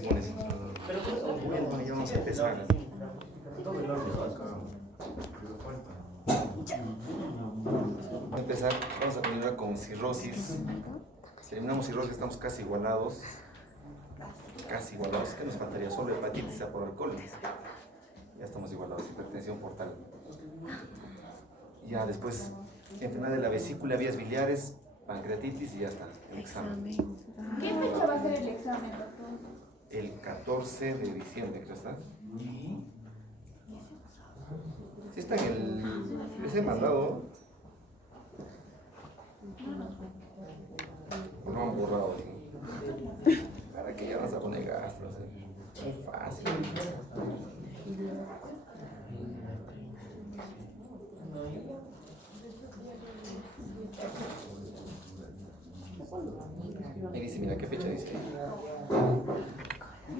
te pones. Bueno, ya vamos a empezar. Vamos a empezar, vamos a continuar con cirrosis. Terminamos cirrosis, estamos casi igualados. Casi igualados, ¿qué nos faltaría? Solo hepatitis A por alcohol. Ya estamos igualados, hipertensión portal. Ya después, enfermedad de la vesícula, vías biliares, pancreatitis y ya está, el examen. ¿Qué fecha va a ser el examen, doctor? El 14 de diciembre, creo está. Sí está en el... ese mandado. No han borrado. Para que ya vas a poner gastos. Muy fácil. Ahí dice, mira, ¿qué fecha dice?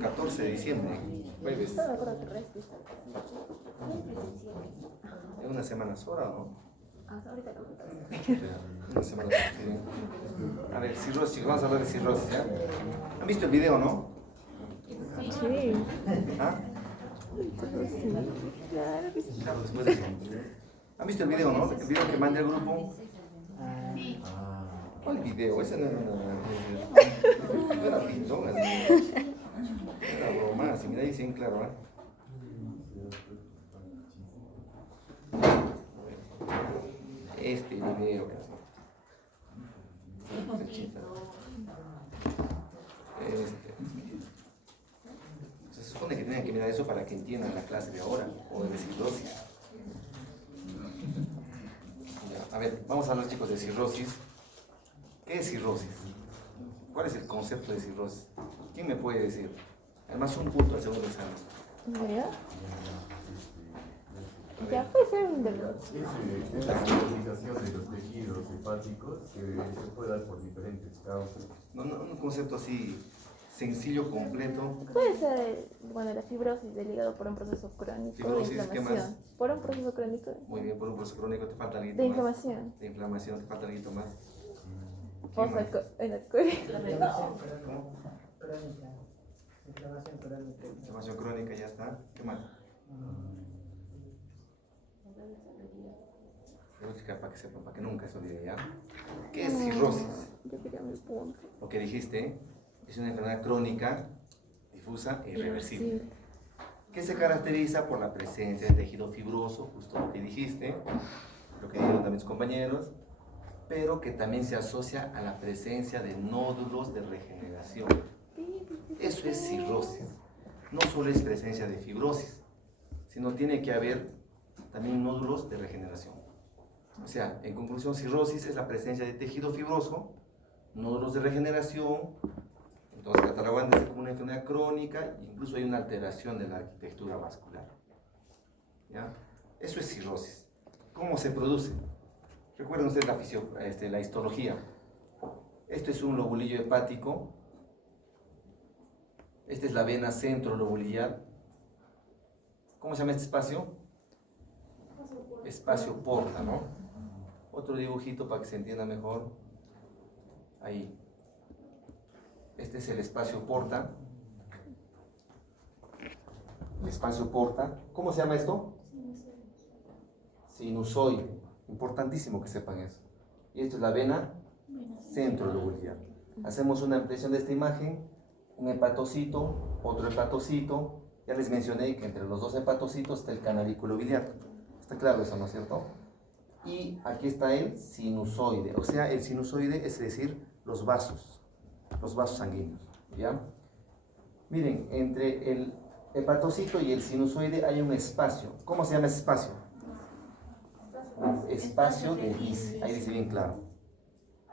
14 de diciembre, jueves. Es una semana sola, ¿no? Una semana sola. A ver, cirrosis, vamos a hablar de cirrosis, ¿ya? ¿Han visto el video, no? Sí. ¿Ah? Claro que sí. Claro, después de eso. ¿Han visto el video, no? El video que mandé al grupo. Sí. ¿Cuál video? Ese no era pintón, así. Era broma, así, mira ahí sí, claro, ¿eh? Este video, se supone que tienen que mirar eso para que entiendan la clase de ahora, o de cirrosis. Ya, a ver, vamos a hablar, chicos, de cirrosis. ¿Qué es cirrosis? ¿Cuál es el concepto de cirrosis? ¿Quién me puede decir? Además, un punto al segundo examen. ¿Ya? Ya puede ser un dolor. Es la cronificación de los tejidos hepáticos que se puede dar por diferentes causas. No, un concepto así sencillo, completo. Puede ser, bueno, la fibrosis del hígado por un proceso crónico Fibrosis, de ¿qué inflamación. más? Por un proceso crónico Muy bien, por un proceso crónico te falta algo de más. inflamación. De inflamación, te falta algo más. O sea, en el cuello. ¿Cómo? Inflamación crónica. Inflamación crónica, ya está. ¿Qué más? Para que sepan, para que nunca se olvide, ¿ya? ¿Qué es cirrosis? Yo quería mi punto. Lo que dijiste, es una enfermedad crónica, difusa e irreversible, que se caracteriza por la presencia de tejido fibroso, justo lo que dijiste, lo que dijeron también tus compañeros, pero que también se asocia a la presencia de nódulos de regeneración. Eso es cirrosis. No solo es presencia de fibrosis, sino tiene que haber también nódulos de regeneración. O sea, en conclusión, cirrosis es la presencia de tejido fibroso, nódulos de regeneración, entonces catalogándose como una enfermedad crónica, e incluso hay una alteración de la arquitectura vascular. ¿Ya? Eso es cirrosis. ¿Cómo se produce? Recuerden ustedes la histología. Esto es un lobulillo hepático. Esta es la vena centrolobulillar. ¿Cómo se llama este espacio? Espacio porta, ¿no? Otro dibujito para que se entienda mejor. Ahí. Este es el espacio porta. El espacio porta. ¿Cómo se llama esto? Sinusoide. Importantísimo que sepan eso. Y esto es la vena centrolobulillar. Hacemos una ampliación de esta imagen. Un hepatocito, otro hepatocito. Ya les mencioné que entre los dos hepatocitos está el canavículo biliar. Está claro eso, ¿no es cierto? Y aquí está el sinusoide. O sea, el sinusoide es decir, los vasos sanguíneos. ¿Ya? Miren, entre el hepatocito y el sinusoide hay un espacio. ¿Cómo se llama ese espacio? Espacio de Dice. Ahí dice bien claro.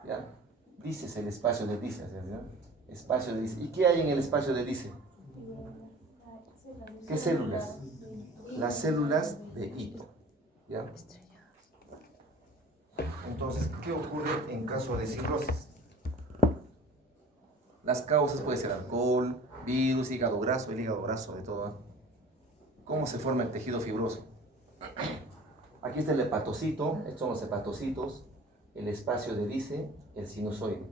¿Ya? Dice es el espacio de Dice. ¿Ya? Espacio de Dice. ¿Y qué hay en el espacio de Dice? ¿Qué células? Las células de Ito. ¿Ya? Entonces, ¿qué ocurre en caso de cirrosis? Las causas pueden ser alcohol, virus, hígado graso, el hígado graso de todo. ¿Cómo se forma el tejido fibroso? Aquí está el hepatocito, estos son los hepatocitos, el espacio de Dice, el sinusoide.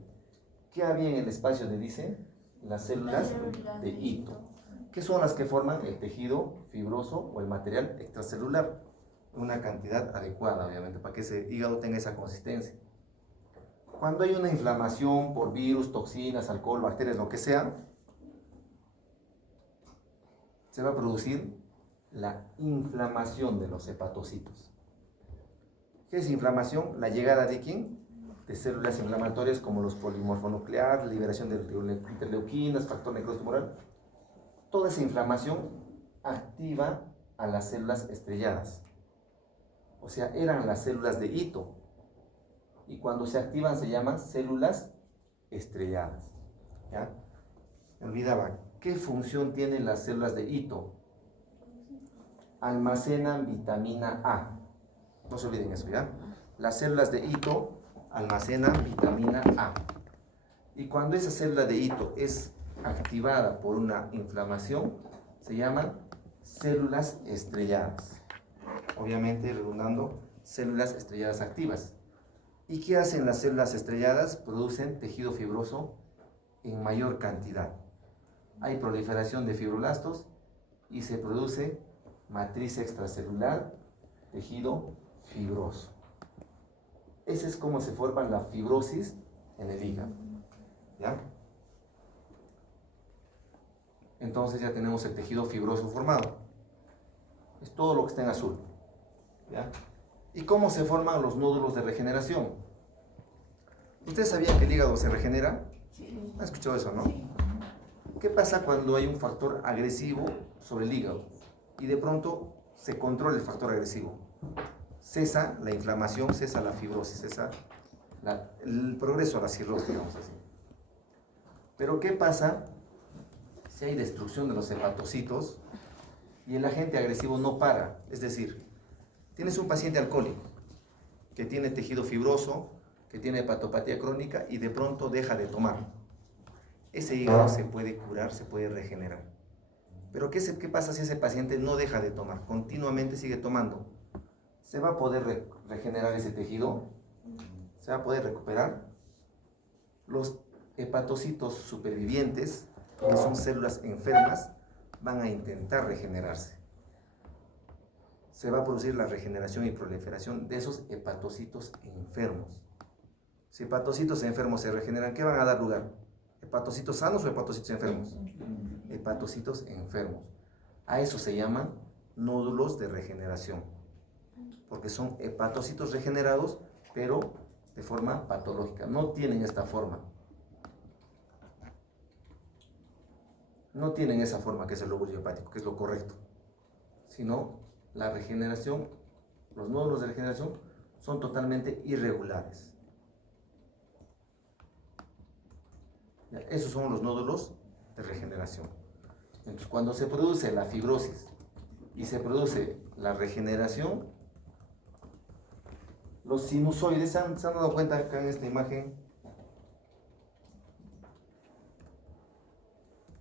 ¿Qué había en el espacio de Dice? las células de hito, que son las que forman el tejido fibroso o el material extracelular, una cantidad adecuada, obviamente, para que ese hígado tenga esa consistencia. Cuando hay una inflamación por virus, toxinas, alcohol, bacterias, lo que sea, se va a producir la inflamación de los hepatocitos. ¿Qué es inflamación? La llegada de ¿quién? De células inflamatorias como los polimorfonucleares, liberación de interleuquinas, factor necrosis tumoral. Toda esa inflamación activa a las células estrelladas. O sea, eran las células de hito. Y cuando se activan se llaman células estrelladas. ¿Ya? Me olvidaba, ¿qué función tienen las células de hito? Almacenan vitamina A. No se olviden eso, ¿ya? Las células de hito almacenan vitamina A. Y cuando esa célula de hito es activada por una inflamación, se llaman células estrelladas. Obviamente, redundando, células estrelladas activas. ¿Y qué hacen las células estrelladas? Producen tejido fibroso en mayor cantidad. Hay proliferación de fibroblastos y se produce matriz extracelular, tejido fibroso. Ese es como se forma la fibrosis en el hígado. ¿Ya? Entonces ya tenemos el tejido fibroso formado. Es todo lo que está en azul. ¿Ya? ¿Y cómo se forman los nódulos de regeneración? ¿Ustedes sabían que el hígado se regenera? ¿Han escuchado eso, no? ¿Qué pasa cuando hay un factor agresivo sobre el hígado y de pronto se controla el factor agresivo? Cesa la inflamación, cesa la fibrosis, cesa el progreso a la cirrosis, digamos así. Pero ¿qué pasa si hay destrucción de los hepatocitos y el agente agresivo no para? Es decir, tienes un paciente alcohólico que tiene tejido fibroso, que tiene hepatopatía crónica y de pronto deja de tomar. Ese hígado se puede curar, se puede regenerar. Pero ¿qué pasa si ese paciente no deja de tomar? Continuamente sigue tomando. ¿Se va a poder regenerar ese tejido? ¿Se va a poder recuperar? Los hepatocitos supervivientes, que son células enfermas, van a intentar regenerarse. Se va a producir la regeneración y proliferación de esos hepatocitos enfermos. Si hepatocitos enfermos se regeneran, ¿qué van a dar lugar? ¿Hepatocitos sanos o hepatocitos enfermos? Hepatocitos enfermos. A eso se llaman nódulos de regeneración, porque son hepatocitos regenerados, pero de forma patológica. No tienen esta forma. No tienen esa forma que es el lóbulo hepático, que es lo correcto. Sino la regeneración, los nódulos de regeneración son totalmente irregulares. Esos son los nódulos de regeneración. Entonces, cuando se produce la fibrosis y se produce la regeneración, los sinusoides, ¿se han dado cuenta acá en esta imagen?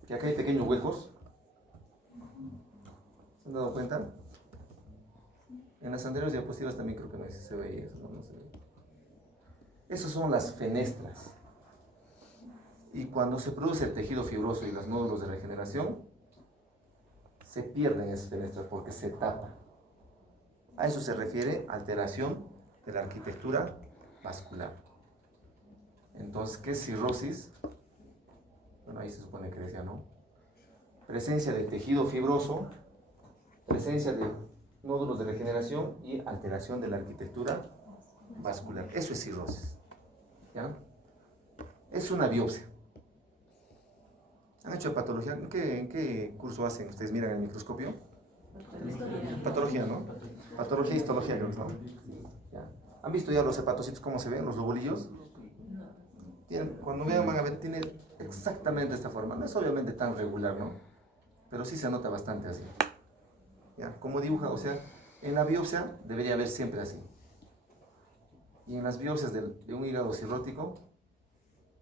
Que acá hay pequeños huecos. ¿Se han dado cuenta? En las anteriores diapositivas también creo que no sé si se veía eso, no se ve. Esas son las fenestras. Y cuando se produce el tejido fibroso y los nódulos de regeneración, se pierden esas fenestras porque se tapa. A eso se refiere alteración de la arquitectura vascular. Entonces, ¿qué es cirrosis? Bueno, ahí se supone que decía, ¿no? Presencia de tejido fibroso, presencia de nódulos de regeneración y alteración de la arquitectura vascular. Eso es cirrosis. ¿Ya? Es una biopsia. ¿Han hecho patología? ¿En qué curso hacen? ¿Ustedes miran el microscopio? Patología, ¿no? Patología y histología, creo que no. ¿Ya? ¿Han visto ya los hepatocitos cómo se ven, los lobulillos? Cuando vean van a ver, tiene exactamente esta forma. No es obviamente tan regular, ¿no? Pero sí se nota bastante así. ¿Ya? Como dibuja, o sea, en la biopsia debería haber siempre así. Y en las biopsias de un hígado cirrótico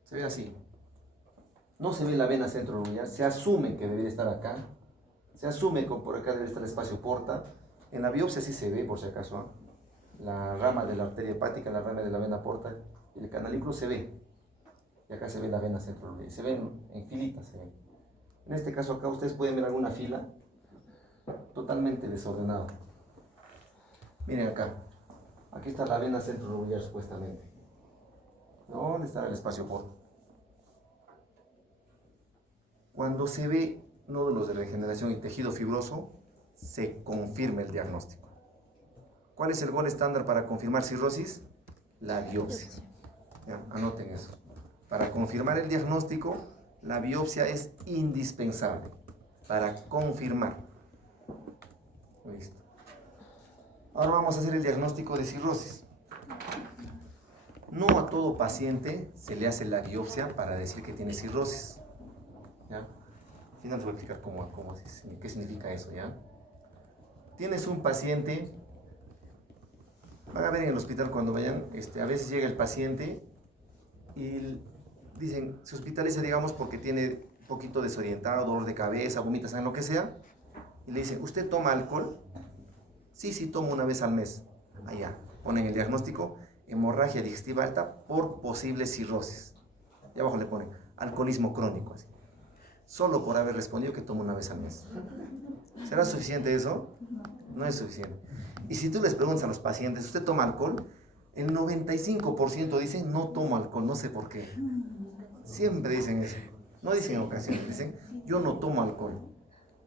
se ve así. No se ve la vena centronuclear, se asume que debería estar acá. Se asume que por acá debe estar el espacio porta. En la biopsia sí se ve, por si acaso, ¿eh? La rama de la arteria hepática, la rama de la vena porta y el canalículo se ve. y acá se ve la vena centrolobulbar. Se ven en filitas, se ven. En este caso acá ustedes pueden ver alguna fila totalmente desordenada. Miren acá. Aquí está la vena centrolobulbar supuestamente. ¿Dónde está el espacio corto? Cuando se ve nódulos de regeneración y tejido fibroso, se confirma el diagnóstico. ¿Cuál es el gol estándar para confirmar cirrosis? La biopsia. Ya, anoten eso. Para confirmar el diagnóstico, la biopsia es indispensable para confirmar. Listo. Ahora vamos a hacer el diagnóstico de cirrosis. No a todo paciente se le hace la biopsia para decir que tiene cirrosis. ¿Ya? Al final les voy a explicar qué significa eso. ¿Ya? Tienes un paciente, van a ver en el hospital cuando vayan, a veces llega el paciente y dicen, se hospitaliza, digamos, porque tiene un poquito desorientado, dolor de cabeza, vomita, ¿saben lo que sea? Y le dicen, ¿usted toma alcohol? Sí, tomo una vez al mes. Allá, ponen el diagnóstico, hemorragia digestiva alta por posible cirrosis. Y abajo le ponen, alcoholismo crónico. Así. Solo por haber respondido que tomo una vez al mes. ¿Será suficiente eso? No es suficiente. Y si tú les preguntas a los pacientes, ¿usted toma alcohol? El 95% dicen, no tomo alcohol, no sé por qué. Siempre dicen eso. No dicen en ocasiones, dicen, yo no tomo alcohol.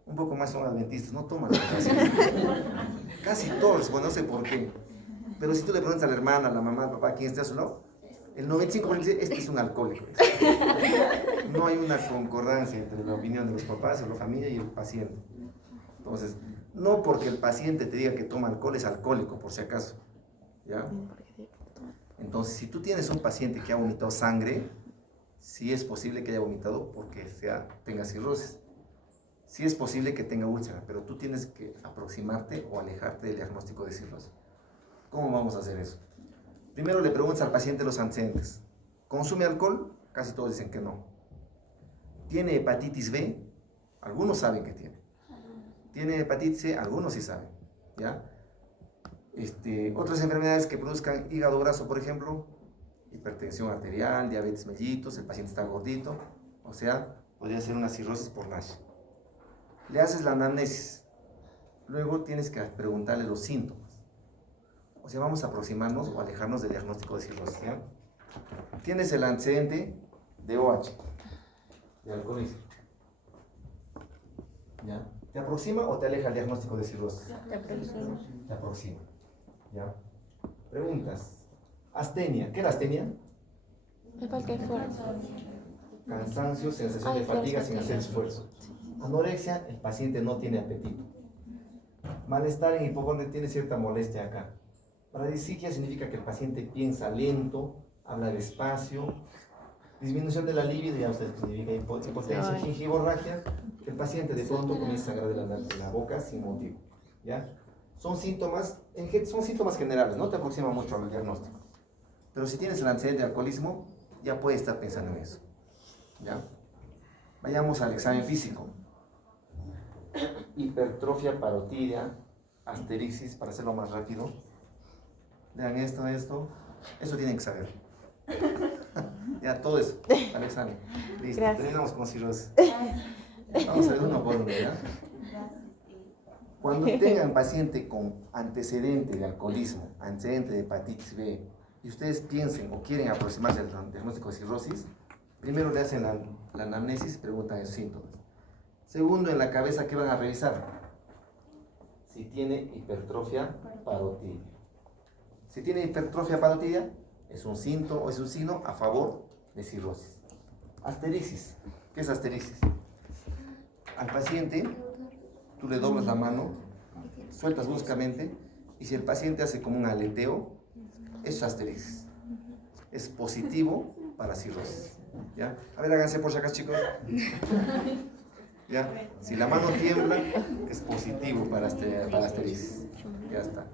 Un poco más son adventistas, no toman alcohol. Casi todos, bueno, no sé por qué. Pero si tú le preguntas a la hermana, a la mamá, al papá, quien esté a su lado, el 95% dice, este es un alcohólico. No hay una concordancia entre la opinión de los papás o la familia y el paciente. Entonces, no porque el paciente te diga que toma alcohol es alcohólico, por si acaso. ¿Ya? Entonces, si tú tienes un paciente que ha vomitado sangre, sí es posible que haya vomitado porque tenga cirrosis. Sí es posible que tenga úlcera, pero tú tienes que aproximarte o alejarte del diagnóstico de cirrosis. ¿Cómo vamos a hacer eso? Primero le preguntas al paciente los antecedentes. ¿Consume alcohol? Casi todos dicen que no. ¿Tiene hepatitis B? Algunos saben que tiene. ¿Tiene hepatitis C? Algunos sí saben. ¿Ya? Otras enfermedades que produzcan hígado graso, por ejemplo, hipertensión arterial, diabetes mellitus, el paciente está gordito, o sea, podría ser una cirrosis por NASH. Le haces la anamnesis, luego tienes que preguntarle los síntomas. O sea, vamos a aproximarnos o alejarnos del diagnóstico de cirrosis. ¿Ya? Tienes el antecedente de OH, de alcoholismo. ¿Ya? ¿Te aproxima o te aleja el diagnóstico de cirrosis? Te aproximo. Te aproxima. ¿Ya? Preguntas. Astenia. ¿Qué es la astenia? Me falta esfuerzo. Cansancio, sensación de fatiga sin hacer esfuerzo. Anorexia, el paciente no tiene apetito. Malestar en hipocondria, tiene cierta molestia acá. Paradisiquia significa que el paciente piensa lento, habla despacio. Disminución de la libido, ya ustedes significa impotencia, gingivorragia. El paciente de pronto comienza a sangrar de la boca sin motivo. ¿Ya? Son síntomas generales, no te aproxima mucho al diagnóstico. Pero si tienes el antecedente de alcoholismo, ya puedes estar pensando en eso. ¿Ya? Vayamos al examen físico. Hipertrofia parotidia, asterixis, para hacerlo más rápido. Vean esto. Eso tienen que saber. Ya, todo eso, al examen. Listo, Gracias. terminamos con cirrosis. Vamos a ver uno por uno, ¿ya? Cuando tengan paciente con antecedente de alcoholismo, antecedente de hepatitis B, y ustedes piensen o quieren aproximarse al diagnóstico de cirrosis, primero le hacen la anamnesis y preguntan los síntomas. Segundo, en la cabeza, ¿qué van a revisar? Si tiene hipertrofia parotidia. Si tiene hipertrofia parotidia, es un síntoma o es un signo a favor de cirrosis. Asterixis. ¿Qué es asterixis? Al paciente, tú le doblas la mano, sueltas bruscamente, y si el paciente hace como un aleteo, eso es asterixis. Es positivo para cirrosis. ¿Ya? A ver, háganse por si acaso, chicos. ¿Ya? Si la mano tiembla, es positivo para asterixis. Ya está.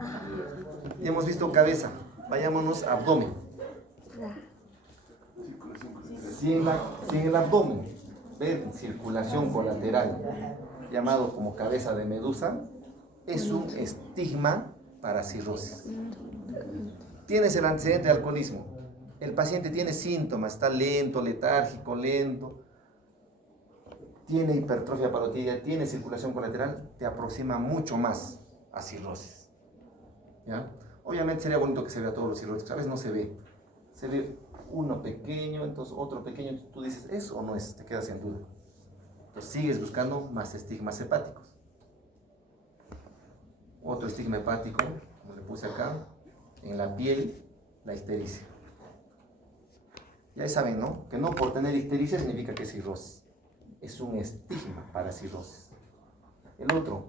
Ya hemos visto cabeza. Vayámonos a abdomen. Si en el abdomen ven circulación colateral, llamado como cabeza de medusa, es un estigma para cirrosis. Tienes el antecedente de alcoholismo. el paciente tiene síntomas, está lento, letárgico, lento, tiene hipertrofia parotidia, tiene circulación colateral, te aproxima mucho más a cirrosis. ¿Ya? Obviamente sería bonito que se vea todos los cirróticos, a veces no se ve. Se ve uno pequeño, entonces otro pequeño, tú dices, ¿es o no es? Te quedas en duda. Entonces sigues buscando más estigmas hepáticos. Otro estigma hepático, como le puse acá, en la piel, la ictericia. Ya saben, ¿no? Que no por tener ictericia significa que es cirrosis. Es un estigma para cirrosis. El otro,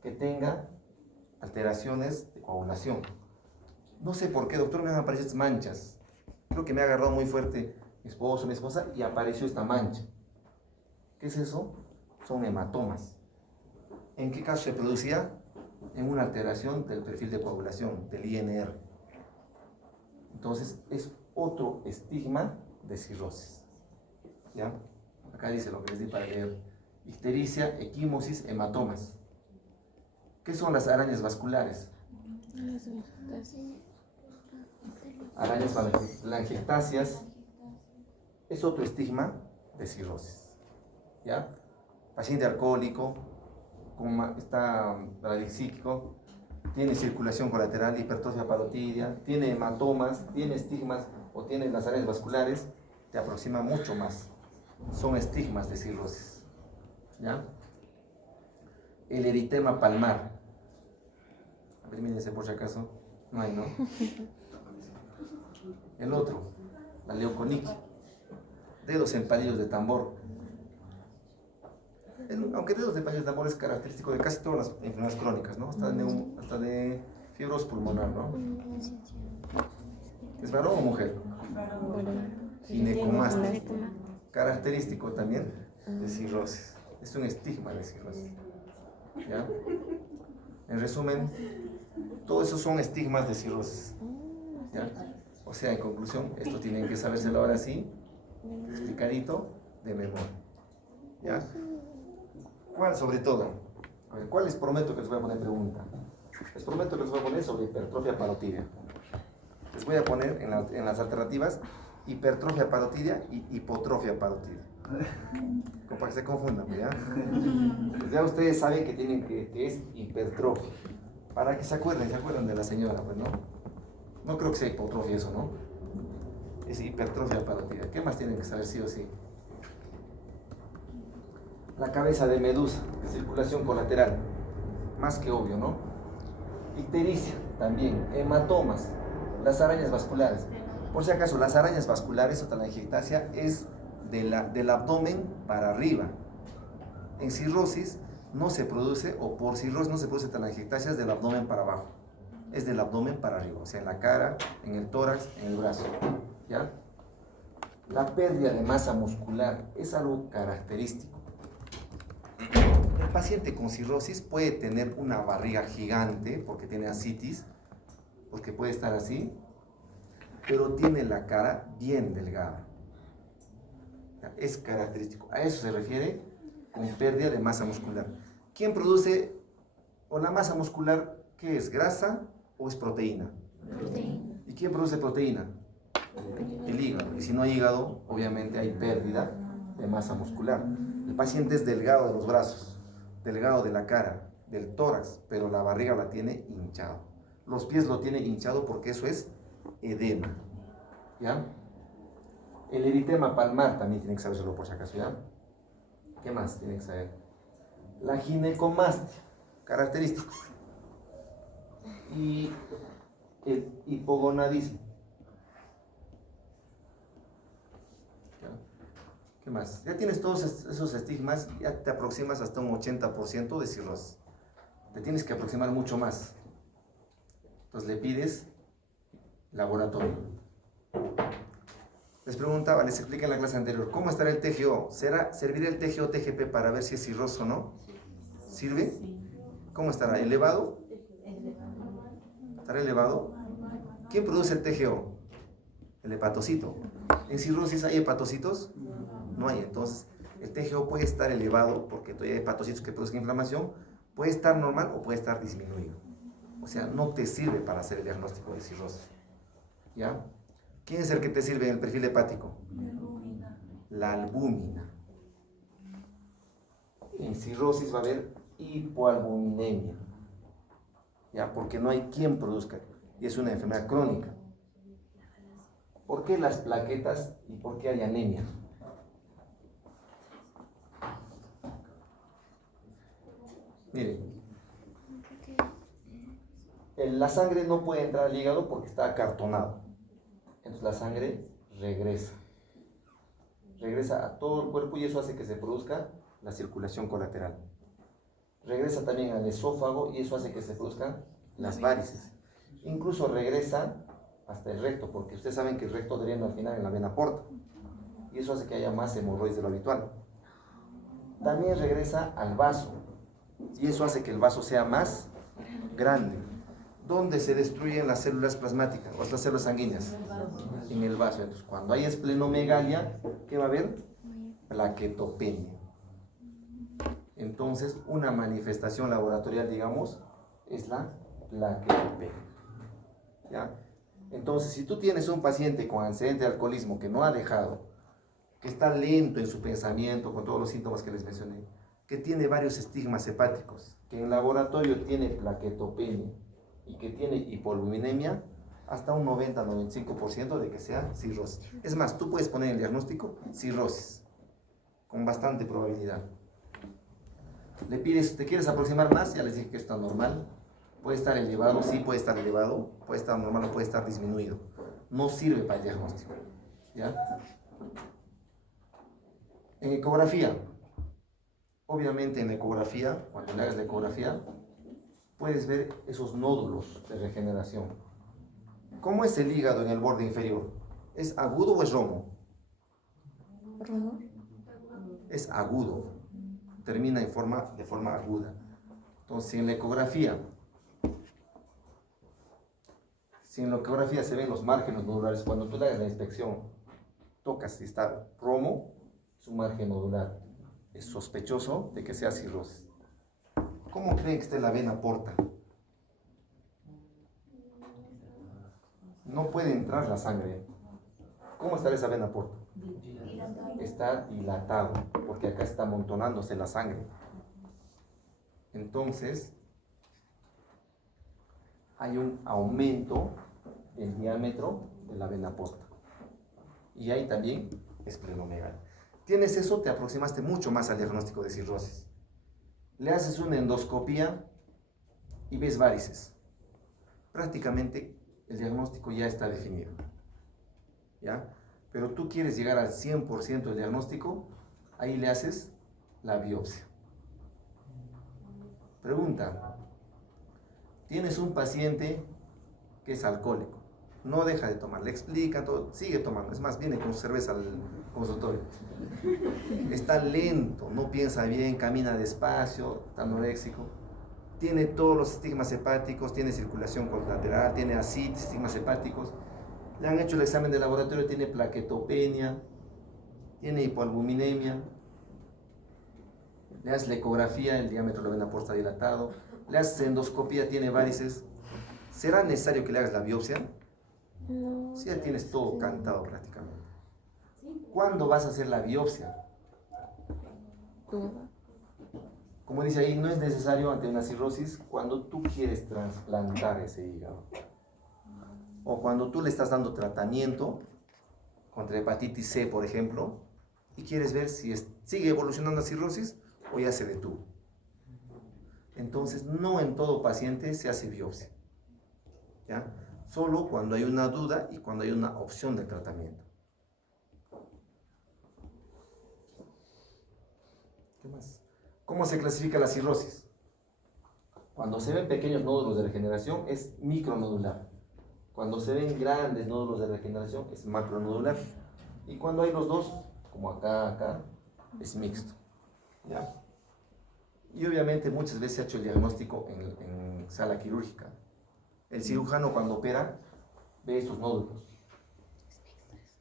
que tenga alteraciones de coagulación. No sé por qué, doctor, me han aparecido estas manchas. Creo que me ha agarrado muy fuerte mi esposo, mi esposa, y apareció esta mancha. ¿Qué es eso? Son hematomas. ¿En qué caso se producía? En una alteración del perfil de coagulación, del INR. Entonces, es otro estigma de cirrosis. ¿Ya? Acá dice lo que les di para leer. Ictericia, equimosis, hematomas. ¿Qué son las arañas vasculares? Arañas telangiectasias. Es otro estigma de cirrosis. ¿Ya? Paciente alcohólico, está paralítico, tiene circulación colateral, hipertrofia parotidia, tiene hematomas, tiene estigmas o tiene las arañas vasculares, te aproxima mucho más. Son estigmas de cirrosis. ¿Ya? El eritema palmar. A ver, mírense por si acaso. No hay, ¿no? El otro, la leuconiquia. Dedos en palillos de tambor. Aunque dedos de palillos de tambor es característico de casi todas las enfermedades crónicas, ¿no? Hasta de fibrosis pulmonar, ¿no? ¿Es varón o mujer? Ginecomastia. Característico también de cirrosis. Es un estigma de cirrosis. ¿Ya? En resumen, todos esos son estigmas de cirrosis. ¿Ya? O sea, en conclusión, esto tienen que sabérselo ahora sí, explicadito, de memoria. ¿Ya? ¿Cuál sobre todo? A ver, ¿cuál les prometo que les voy a poner pregunta? Les prometo que les voy a poner sobre hipertrofia parotidia. Les voy a poner en las alternativas hipertrofia parotidia y hipotrofia parotidia. Como para que se confundan, ¿ya? Pues ya ustedes saben que es hipertrofia. Para que se acuerden de la señora, pues, ¿no? No creo que sea hipotrofia eso, ¿no? Es hipertrofia parotidia. ¿Qué más tienen que saber sí o sí? La cabeza de medusa, circulación colateral, más que obvio, ¿no? Ictericia, también, hematomas, las arañas vasculares. Por si acaso, las arañas vasculares o telangiectasia es del abdomen para arriba. En cirrosis no se produce, o por cirrosis no se produce telangiectasia del abdomen para abajo. Es del abdomen para arriba, o sea, en la cara, en el tórax, en el brazo. ¿Ya? La pérdida de masa muscular es algo característico. El paciente con cirrosis puede tener una barriga gigante porque tiene ascitis, porque puede estar así, pero tiene la cara bien delgada. Es característico. A eso se refiere con pérdida de masa muscular. ¿Quién produce, o la masa muscular, qué es? ¿Grasa o es proteína? Proteína. ¿Y quién produce proteína? El hígado. Y si no hay hígado, obviamente hay pérdida de masa muscular. El paciente es delgado de los brazos, delgado de la cara, del tórax, pero la barriga la tiene hinchado. Los pies lo tiene hinchado porque eso es edema. ¿Ya? El eritema palmar también tiene que saberlo por si acaso, ¿ya? ¿Qué más tiene que saber? La ginecomastia, característicos. Y el hipogonadismo. ¿Ya? ¿Qué más? Ya tienes todos esos estigmas, ya te aproximas hasta un 80% de cirrosis. Te tienes que aproximar mucho más. Entonces le pides laboratorio. Les preguntaba, les expliqué en la clase anterior, ¿cómo estará el TGO? ¿Servirá el TGO TGP para ver si es cirroso o no? ¿Sirve? ¿Cómo estará? ¿Elevado? ¿Estará elevado? ¿Quién produce el TGO? El hepatocito. ¿En cirrosis hay hepatocitos? No hay. Entonces, el TGO puede estar elevado porque todavía hay hepatocitos que producen inflamación, puede estar normal o puede estar disminuido. O sea, no te sirve para hacer el diagnóstico de cirrosis. ¿Ya? ¿Quién es el que te sirve en el perfil hepático? La albúmina. En cirrosis va a haber hipoalbuminemia, ya, porque no hay quien produzca, y es una enfermedad crónica. ¿Por qué las plaquetas y por qué hay anemia? Miren, la sangre no puede entrar al hígado porque está acartonado. Entonces la sangre regresa a todo el cuerpo y eso hace que se produzca la circulación colateral. Regresa también al esófago y eso hace que se produzcan las varices. Incluso regresa hasta el recto, porque ustedes saben que el recto drena al final en la vena porta y eso hace que haya más hemorroides de lo habitual. También regresa al vaso y eso hace que el vaso sea más grande. ¿Dónde se destruyen las células plasmáticas o las células sanguíneas? En el vaso. Entonces, cuando hay esplenomegalia, ¿qué va a haber? Plaquetopenia. Entonces, una manifestación laboratorial, digamos, es la plaquetopenia. ¿Ya? Entonces, si tú tienes un paciente con antecedente de alcoholismo que no ha dejado, que está lento en su pensamiento, con todos los síntomas que les mencioné, que tiene varios estigmas hepáticos, que en laboratorio tiene plaquetopenia y que tiene hipoalbuminemia, hasta un 90-95% de que sea cirrosis. Es más, tú puedes poner en el diagnóstico cirrosis, con bastante probabilidad. Le pides, ¿te quieres aproximar más? Ya les dije que está normal. Puede estar elevado, sí puede estar elevado, puede estar normal o puede estar disminuido. No sirve para el diagnóstico. ¿Ya? En ecografía, obviamente en ecografía, cuando le hagas la ecografía, puedes ver esos nódulos de regeneración. ¿Cómo es el hígado en el borde inferior? ¿Es agudo o es romo? ¿Romo? Es agudo. Termina de forma aguda. Entonces, en la ecografía, si en la ecografía se ven los márgenes nodulares, cuando tú le hagas la inspección, tocas si está romo, es un margen nodular. Es sospechoso de que sea cirrosis. ¿Cómo creen que esté la vena porta? No puede entrar la sangre. ¿Cómo está esa vena porta? Está dilatado, porque acá está amontonándose la sangre. Entonces, hay un aumento del diámetro de la vena porta. Y hay también esplenomegalia. Tienes eso, te aproximaste mucho más al diagnóstico de cirrosis. Le haces una endoscopía y ves varices. Prácticamente el diagnóstico ya está definido. ¿Ya? Pero tú quieres llegar al 100% del diagnóstico, ahí le haces la biopsia. Pregunta, tienes un paciente que es alcohólico, no deja de tomar, le explica todo, sigue tomando, es más, viene con cerveza al consultorio. Está lento, no piensa bien, camina despacio, está anoréxico, tiene todos los estigmas hepáticos, tiene circulación colateral, tiene ascitis, estigmas hepáticos. Le han hecho el examen de laboratorio, tiene plaquetopenia, tiene hipoalbuminemia. Le haces la ecografía, el diámetro de la vena porta está dilatado. Le haces endoscopía, tiene varices. ¿Será necesario que le hagas la biopsia? No. Si ya tienes todo cantado prácticamente. ¿Cuándo vas a hacer la biopsia? Como dice ahí, no es necesario ante una cirrosis cuando tú quieres trasplantar ese hígado. O cuando tú le estás dando tratamiento contra hepatitis C, por ejemplo, y quieres ver si sigue evolucionando la cirrosis o ya se detuvo. Entonces, no en todo paciente se hace biopsia. ¿Ya? Solo cuando hay una duda y cuando hay una opción de tratamiento. ¿Qué más? ¿Cómo se clasifica la cirrosis? Cuando se ven pequeños nódulos de regeneración es micronodular. Cuando se ven grandes nódulos de regeneración es macronodular. Y cuando hay los dos, como acá, es mixto. ¿Ya? Y obviamente muchas veces se ha hecho el diagnóstico en sala quirúrgica. El cirujano cuando opera ve estos nódulos.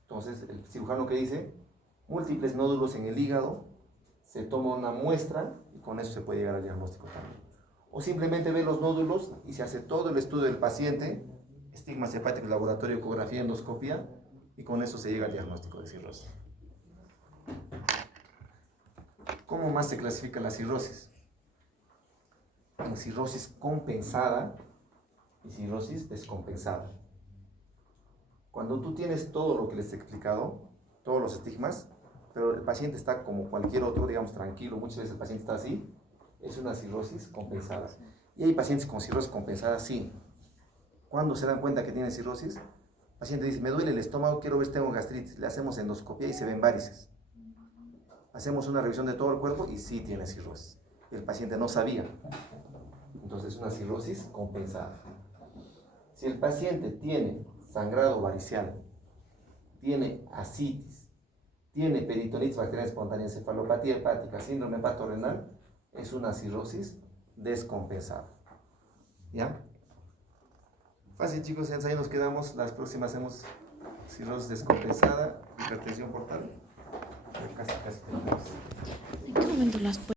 Entonces el cirujano que dice, múltiples nódulos en el hígado, se toma una muestra y con eso se puede llegar al diagnóstico también. O simplemente ve los nódulos y se hace todo el estudio del paciente, estigmas hepáticos, laboratorio, ecografía, endoscopia, Y con eso se llega al diagnóstico de cirrosis. ¿Cómo más se clasifica la cirrosis? En cirrosis compensada y cirrosis descompensada. Cuando tú tienes todo lo que les he explicado, todos los estigmas, pero el paciente está como cualquier otro, digamos, tranquilo, muchas veces el paciente está así, es una cirrosis compensada. Y hay pacientes con cirrosis compensada, sí. Cuando se dan cuenta que tiene cirrosis, el paciente dice, me duele el estómago, quiero ver si tengo gastritis. Le hacemos endoscopia y se ven varices. Hacemos una revisión de todo el cuerpo y sí tiene cirrosis. El paciente no sabía. Entonces es una cirrosis compensada. Si el paciente tiene sangrado varicial, tiene ascitis, tiene peritonitis bacteriana espontánea, encefalopatía hepática, síndrome hepatorrenal, es una cirrosis descompensada. ¿Ya? Fácil, chicos, entonces ahí nos quedamos. Las próximas hacemos cirrosis descompensada, hipertensión portal. Casi terminamos. ¿En qué momento las